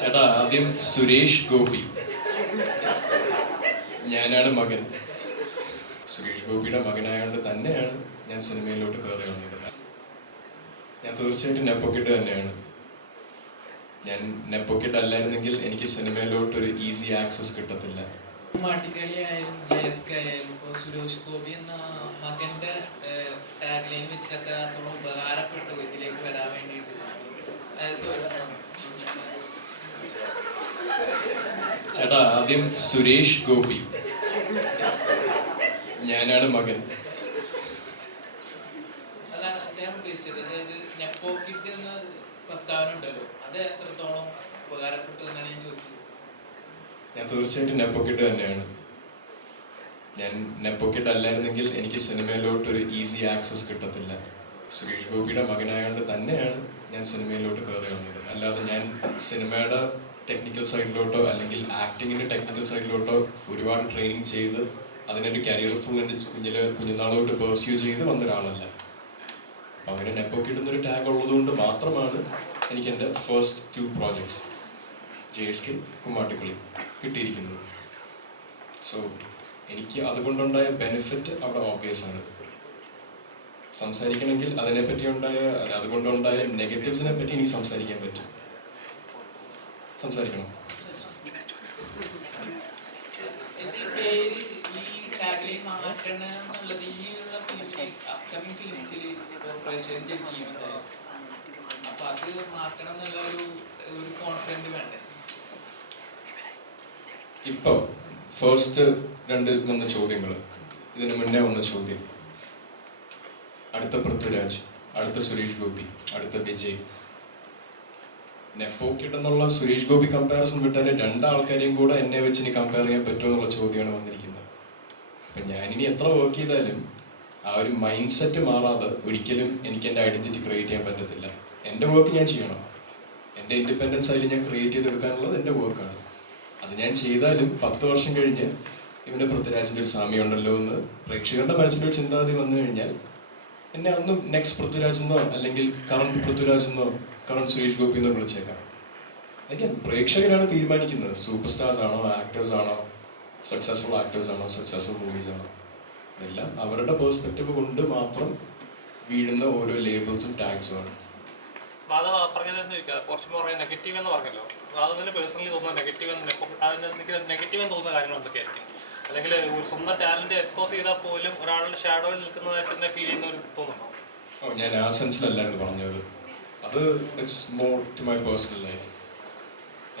ചേട്ടാ ആദ്യം സുരേഷ് ഗോപി. ഞാനാണ് മകൻ. സുരേഷ് ഗോപിയുടെ മകനായതുകൊണ്ട് തന്നെയാണ് ഞാൻ സിനിമയിലോട്ട് കയറി വന്നത്. ഞാൻ തീർച്ചയായിട്ടും നെപ്പോക്കിട്ട് തന്നെയാണ്. ഞാൻ നെപ്പോക്കിട്ട് അല്ലായിരുന്നെങ്കിൽ എനിക്ക് സിനിമയിലോട്ട് ഒരു ഈസി ആക്സസ് കിട്ടത്തില്ല സുരേഷ് ഗോപി എന്ന മകന്റെ ഉപകാരപ്പെട്ടു. ഇതിലേക്ക് വരാൻ വേണ്ടിയിട്ട്. സോ- ചേട്ടാ ആദ്യം സുരേഷ് ഗോപി. ഞാനാണ് മകൻ. അതാണ് അദ്ദേഹം ഉദ്ദേശിച്ചത്. അതായത് എന്ന പ്രസ്താവന ഉണ്ടല്ലോ അത് എത്രത്തോളം ഉപകാരപ്പെട്ടു എന്നാണ് ഞാൻ ചോദിച്ചത്. ഞാൻ തീർച്ചയായിട്ടും നെപ്പോക്കിട്ട് തന്നെയാണ്. ഞാൻ നെപ്പോക്കിട്ട് അല്ലായിരുന്നെങ്കിൽ എനിക്ക് സിനിമയിലോട്ട് ഒരു ഈസി ആക്സസ് കിട്ടത്തില്ല. സുരേഷ് ഗോപിയുടെ മകനായതുകൊണ്ട് തന്നെയാണ് ഞാൻ സിനിമയിലോട്ട് കയറി വന്നത്. അല്ലാതെ ഞാൻ സിനിമയുടെ ടെക്നിക്കൽ സൈഡിലോട്ടോ അല്ലെങ്കിൽ ആക്ടിങ്ങിന്റെ ടെക്നിക്കൽ സൈഡിലോട്ടോ ഒരുപാട് ട്രെയിനിങ് ചെയ്ത് അതിനൊരു കരിയർ ഫുൾ എന്റെ കുഞ്ഞിൽ കുഞ്ഞുനാളോട്ട് പേഴ്സ്യൂ ചെയ്ത് വന്ന ഒരാളല്ല അപ്പം അങ്ങനെ നെപ്പോക്കിട്ട് ഒരു ടാഗ് ഉള്ളതുകൊണ്ട് മാത്രമാണ് എനിക്ക് എന്റെ first two projects J S K Kummattikali കിട്ടിയിരിക്കുന്നത്. സോ എനിക്ക് അതുകൊണ്ടുണ്ടായ ബെനിഫിറ്റ് അവിടെ ഓബിയസ് ആണ്. സംസാരിക്കണമെങ്കിൽ അതിനെപ്പറ്റി ഉണ്ടായ അതുകൊണ്ടുണ്ടായ നെഗറ്റീവ്സിനെ പറ്റി എനിക്ക് സംസാരിക്കാൻ പറ്റും. സംസാരിക്കണം. ഇപ്പൊ ഫസ്റ്റ് രണ്ട് വന്ന ചോദ്യങ്ങൾ ഇതിന് മുന്നേ വന്ന ചോദ്യം. അടുത്ത പൃഥ്വിരാജ് അടുത്ത സുരേഷ് ഗോപി അടുത്ത വിജയ്. നെപ്പോക്കിട്ട് എന്നുള്ള സുരേഷ് ഗോപി കമ്പാരിസൺ വിട്ടാൽ രണ്ടാൾക്കാരെയും കൂടെ എന്നെ വെച്ച് ഇനി കമ്പയർ ചെയ്യാൻ പറ്റുമോ എന്നുള്ള ചോദ്യമാണ് വന്നിരിക്കുന്നത്. അപ്പം ഞാനിനി എത്ര വർക്ക് ചെയ്താലും ആ ഒരു മൈൻഡ് സെറ്റ് മാറാതെ ഒരിക്കലും എനിക്ക് എന്റെ ഐഡന്റിറ്റി ക്രിയേറ്റ് ചെയ്യാൻ പറ്റത്തില്ല. എന്റെ വർക്ക് ഞാൻ ചെയ്യണം. എന്റെ ഇൻഡിപെൻഡൻസ് അതിൽ ഞാൻ ക്രിയേറ്റ് ചെയ്തെടുക്കാനുള്ളത് എന്റെ വർക്കാണ് അത് ഞാൻ ചെയ്താലും പത്ത് വർഷം കഴിഞ്ഞ് ഇവന്റെ പൃഥ്വിരാജിന്റെ ഒരു സാമ്യമുണ്ടല്ലോ എന്ന് പ്രേക്ഷകരുടെ മനസ്സിലൊരു ചിന്താഗതി വന്നു കഴിഞ്ഞാൽ എന്നെ അന്നും നെക്സ്റ്റ് പൃഥ്വിരാജ് എന്നോ അല്ലെങ്കിൽ കറണ്ട് പൃഥ്വിരാജ് എന്നോ കറണ്ട് സുരേഷ് ഗോപി എന്ന് വിളിച്ചേക്കാം. അതൊക്കെ പ്രേക്ഷകരാണ് തീരുമാനിക്കുന്നത്. സൂപ്പർ സ്റ്റാർസ് ആണോ ആക്ടേഴ്സ് ആണോ സക്സസ്ഫുൾ ആക്ടേഴ്സ് ആണോ സക്സസ്ഫുൾ മൂവീസ് ആണോ. ഇതെല്ലാം അവരുടെ പേഴ്സ്പെക്റ്റീവ് കൊണ്ട് മാത്രം വീഴുന്ന ഓരോ ലേബിൾസും ടാഗ്സും ആണ്. മാധവ പറഞ്ഞതെന്ന് ചോദിക്കാം കുറച്ച് more നെഗറ്റീവ് എന്ന് പറഞ്ഞല്ലോ. പേഴ്സണലി തോന്നുന്ന നെഗറ്റീവ് എന്ന്. അതിന് നെഗറ്റീവ് എന്ന് തോന്നുന്ന കാര്യങ്ങൾ എന്തൊക്കെയായിരിക്കും? അല്ലെങ്കിൽ ഒരു സ്വന്തം ടാലന്റ് എക്സ്പോസ് ചെയ്താൽ പോലും ഒരാളുടെ ഷാഡോയിൽ നിൽക്കുന്നതായിട്ട് തന്നെ ഫീൽ ചെയ്യുന്ന ഒരു തോന്നുന്നു ഓ ഞാൻ ആ സെൻസിലല്ലായിരുന്നു പറഞ്ഞത്. അത് it's more to my personal life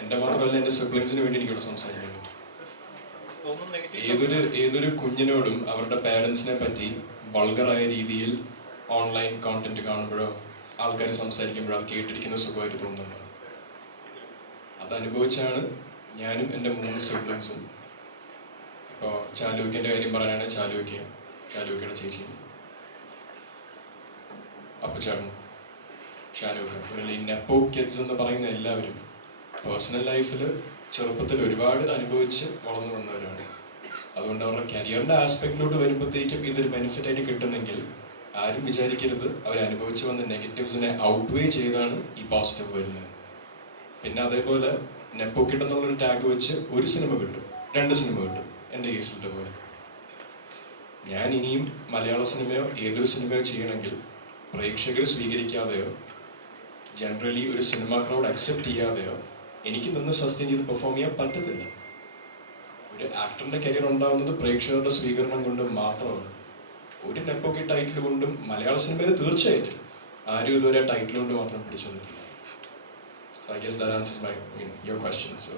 എന്റെ മാത്രമല്ല എന്റെ സിബ്ലിങ്സിന് വേണ്ടി എനിക്കിവിടെ സംസാരിക്കാൻ പറ്റും. ഏതൊരു ഏതൊരു കുഞ്ഞിനോടും അവരുടെ പേരൻസിനെ പറ്റി വൾഗറായ രീതിയിൽ ഓൺലൈൻ കോണ്ടന്റ് കാണുമ്പോഴോ ആൾക്കാർ സംസാരിക്കുമ്പോഴോ അത് കേട്ടിരിക്കുന്ന സുഖമായിട്ട് തോന്നുന്നുണ്ട്? അത് അനുഭവിച്ചാണ് ഞാനും എന്റെ മൂന്ന് സിബ്ലിങ്സും ഇപ്പോൾ ചാലുവിക്കന്റെ കാര്യം പറയാനാണ് ചാലൂക്കയും ചാലുവിക്കയുടെ ചേച്ചിയും അപ്പച്ചേട്ടനും. ഷാനൂക്ക് ഖാൻ നെപ്പോ കിഡ്സ് എന്ന് പറയുന്ന എല്ലാവരും പേഴ്സണൽ ലൈഫിൽ ചെറുപ്പത്തിൽ ഒരുപാട് അനുഭവിച്ച് വളർന്നു വന്നവരാണ്. അതുകൊണ്ട് അവരുടെ കരിയറിന്റെ ആസ്പെക്റ്റിലോട്ട് വരുമ്പോഴത്തേക്കും ഇതൊരു ബെനിഫിറ്റ് ആയിട്ട് കിട്ടുന്നെങ്കിൽ ആരും വിചാരിക്കരുത്. അവർ അനുഭവിച്ചു വന്ന നെഗറ്റീവ്സിനെ ഔട്ട് വേ ചെയ്താണ് ഈ പോസിറ്റീവ് വരുന്നത്. പിന്നെ അതേപോലെ നെപ്പോ എന്നുള്ളൊരു ടാഗ് വെച്ച് ഒരു സിനിമ കിട്ടും. രണ്ട് സിനിമ കിട്ടും. എന്റെ കേസിലത്തെ പോലെ. ഞാൻ ഇനിയും മലയാള സിനിമയോ ഏതൊരു സിനിമയോ ചെയ്യണമെങ്കിൽ പ്രേക്ഷകർ സ്വീകരിക്കാതെയോ ജനറലി ഒരു സിനിമ ക്രൗഡ് അക്സെപ്റ്റ് ചെയ്യാതെയോ എനിക്ക് നിന്ന് സസ്റ്റെയിൻ ചെയ്ത് പെർഫോം ചെയ്യാൻ പറ്റത്തില്ല. ഒരു ആക്ടറിന്റെ കരിയർ ഉണ്ടാകുന്നത് പ്രേക്ഷകരുടെ സ്വീകരണം കൊണ്ട് മാത്രമാണ്. ഒരു നെപ്പോക്കി ടൈറ്റിൽ കൊണ്ടും മലയാള സിനിമയിൽ തീർച്ചയായിട്ടും ആരും ഇതുവരെ ടൈറ്റിൽ കൊണ്ട് മാത്രം പിടിച്ചു വന്നിട്ടില്ല so I guess that my mean your question so